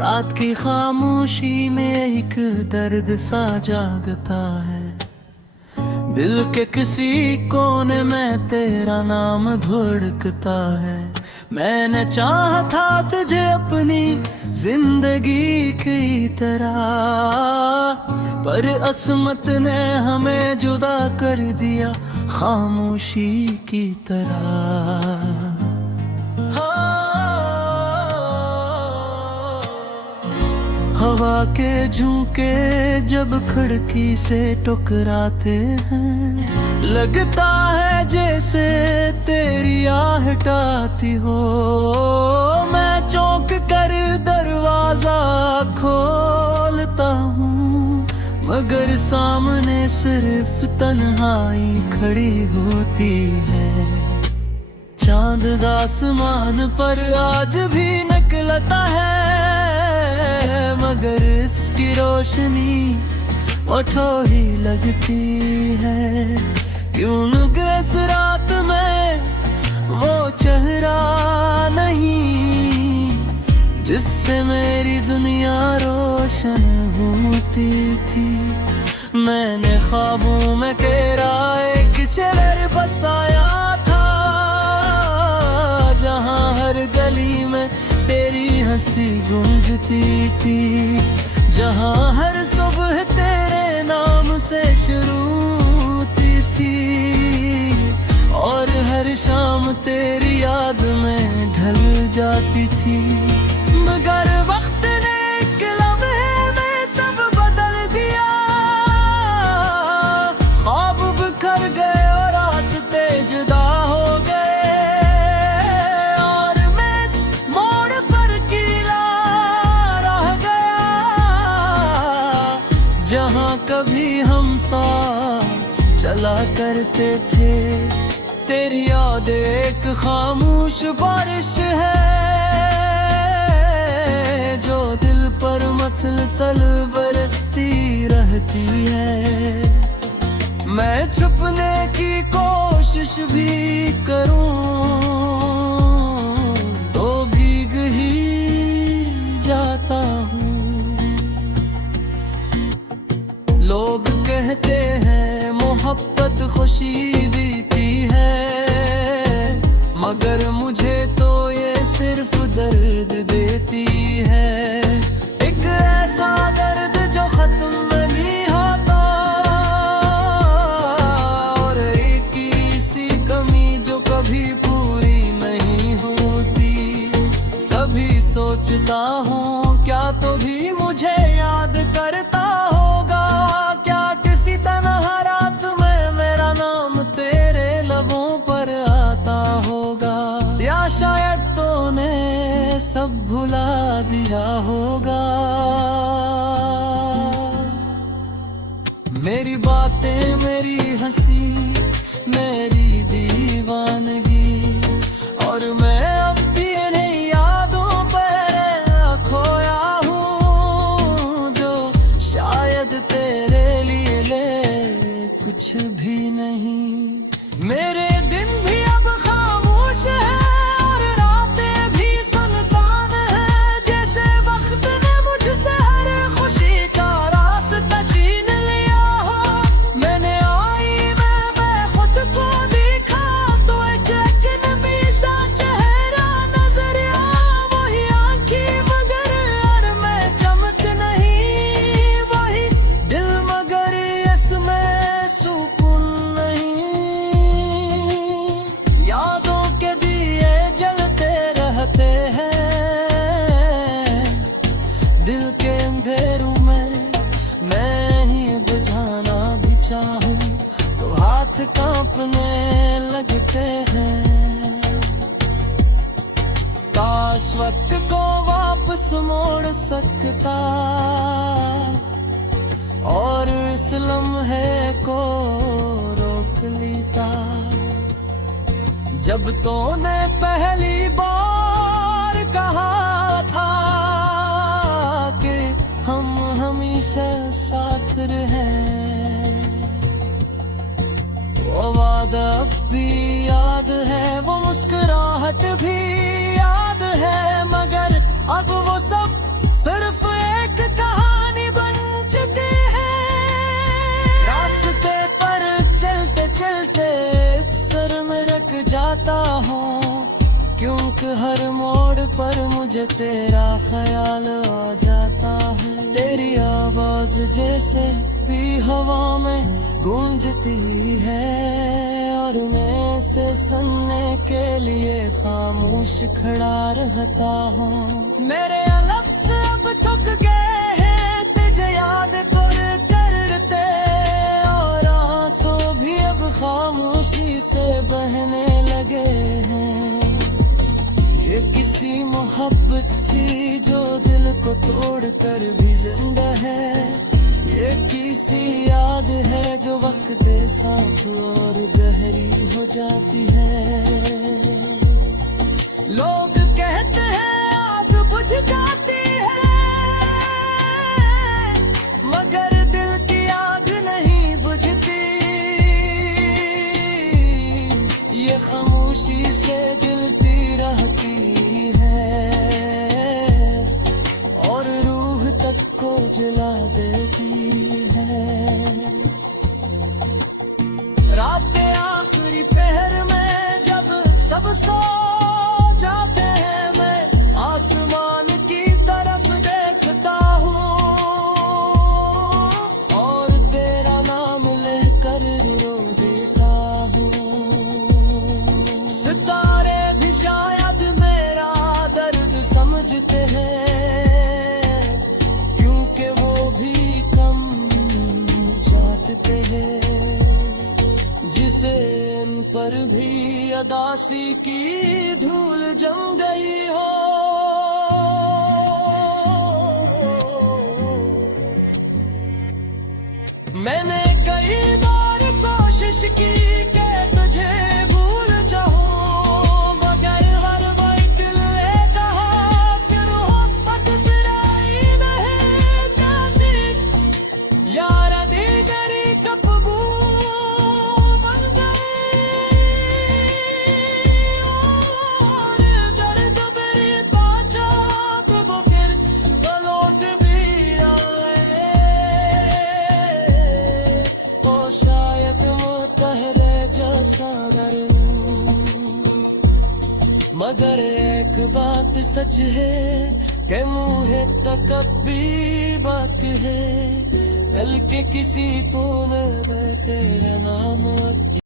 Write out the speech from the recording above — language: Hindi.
रात की खामोशी में एक दर्द सा जागता है। दिल के किसी कोने में तेरा नाम धुड़कता है। मैंने चाहा था तुझे अपनी जिंदगी की तरह, पर असमत ने हमें जुदा कर दिया खामोशी की तरह। हवा के झोंके जब खिड़की से टकराते हैं, लगता है जैसे तेरी आहट आती हो। मैं चौंक कर दरवाजा खोलता हूँ, मगर सामने सिर्फ तन्हाई खड़ी होती है। चांद आसमान पर आज भी निकलता है, मगर इसकी रोशनी ओठों ही लगती है। क्यों लगे इस रात में वो चेहरा नहीं, जिससे मेरी दुनिया रोशन होती थी। मैंने ख्वाबों में तेरा एक शहर बसाया था, जहाँ हर गली में तेरी हंसी गूंजती थी, जहाँ हर सुबह तेरे नाम से शुरू होती थी, और हर शाम तेरी याद में ढल जाती थी। मगर वक्त ने एक लम्हे में सब बदल दिया, ख्वाब बिखर गए और रास्ते जुदा हो गए। जहाँ कभी हम साथ चला करते थे, तेरी याद एक खामोश बारिश है, जो दिल पर मसलसल बरसती रहती है। मैं छुपने की कोशिश भी करूं तो भीग ही जाता हूँ। लोग कहते हैं मोहब्बत खुशी देती है, मगर मुझे तो ये सिर्फ दर्द देती है। एक ऐसा दर्द जो खत्म नहीं होता, और एक ऐसी कमी जो कभी पूरी नहीं होती। कभी सोचता हूँ क्या तो भी मुझे याद करता होगा, क्या किसी तन्हा रात में मेरा नाम तेरे लबों पर आता होगा, या शायद तूने सब भुला दिया होगा। मेरी बातें, मेरी हंसी, मेरी दीवानगी, और मैं अब भी इन्हीं यादों पर खोया हूँ, जो शायद तेरे लिए ले कुछ भी नहीं। मेरे दिन भी अब खामोश है और रातें भी सुनसान है, जैसे वक्त ने मुझसे हर खुशी का रास्ता छीन लिया हो। मैंने आईने में खुद को देखा तो एक अजनबी सा चेहरा नजर आया, वही आंखें मगर यार मैं चमक नहीं, वही दिल मगर इसमें सुकून नहीं। यादों के दिए जलते रहते हैं दिल के अंधेरों में, मैं ही बुझाना भी चाहूं तो हाथ कांपने लगते हैं। काश वक्त को वापस मोड़ सकता और इस लम्हे को रोक लेता, जब तूने पहली बार कहा था कि हम हमेशा साथ रहें। वो वादा अब भी याद है, वो मुस्कुराहट भी याद है, मगर अब वो सब जाता हूँ, क्योंकि हर मोड़ पर मुझे तेरा ख्याल आ जाता है। तेरी आवाज जैसे भी हवा में गूंजती है, और मैं इसे सुनने के लिए खामोश खड़ा रहता हूँ। मेरे लफ्ज़ अब थक गए हैं तुझे याद करते, और आंसू भी अब खामोशी से बहने लगे हैं। ये किसी मोहब्बत थी जो दिल को तोड़ कर भी जिंदा है, ये किसी याद है जो वक्त के साथ और गहरी हो जाती है। लोग कहते हैं आग बुझ जाती है, मगर दिल की आग नहीं बुझती। ये खामोशी से जलती रहती है, और रूह तक को जला देती है। रात के आखिरी पहर में जब सब सो जाते हैं, मैं आसमान की तरफ देखता हूँ, और तेरा नाम लेकर रो देता हूँ। सितारे भी शायद मेरा दर्द समझते हैं, क्योंकि वो भी कम जाते हैं। जिसे इन पर भी अदासी की धूल जम गई हो, मैंने कई बार कोशिश की कि तुझे भूल जाऊं, मगर हर वही दिल ने कहा कि मोहब्बत तेरी नहीं जाती। यार दीगरी कपबू बन गई, और दर्द मेरी बाजा पे वो फिर लौट भी आए। ओ शायद मुतहरे जैसा दर्द, मगर एक बात सच है कि मुझे तक भी बात है, बल्कि किसी को न तेरा नाम